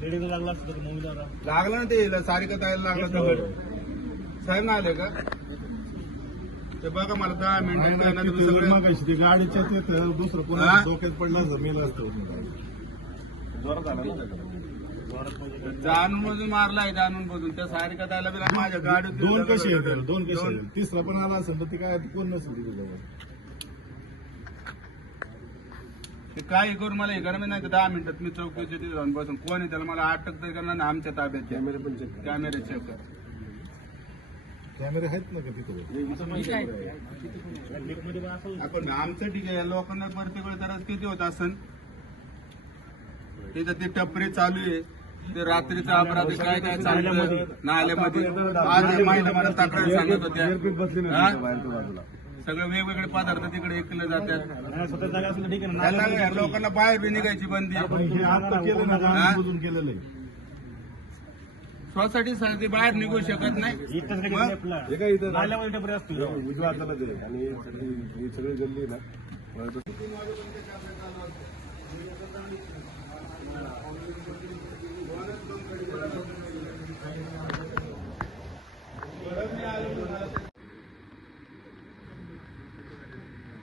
लेडीजला लागला असतं तर मुलीला लागलं ना ते सारिका ताईला लागलं दगड. साहेब ना आले का ते बघा मला 10 मिनिटं ते गाडीच्या दुसरं कोणा डोक्यात पडला जमेल असतो जाणून मधून मारलाय जाणून मधून त्या सारिका ताईला बी माझ्या गाडीत दोन कशी येतात दोन कशी तिसरं पण आला असेल तर ती काय कोण नसेल तिथे ते काही करून मला हे करा नाही तर 10 मिनिटात मी चौकीच्या तिथे जाऊन बसून कोण आहे त्याला मला अटक तरी करणार ना आमच्या ताब्यात कॅमेरे चेक कर कॅमेरे आहेत ना का तिथे आपण आमचं ठीक आहे लोकांना प्रत्येक तरच किती होत असन तिथं ते टपरे चालू आहे ते रात्रीचा अपराध काय काय चाललं नाल्यामध्ये आज महिला मला तक्रार सांगत होत्या सगळे वेगवेगळे पदार्थ तिकडे ऐकले जातात लोकांना बाहेर बी निघायची बंदी केलेलं आहे सोसायटी साठी बाहेर निघू शकत नाही नाल्यामध्ये असतो उजव्या हाताला दे आणि सगळी गल्ली ना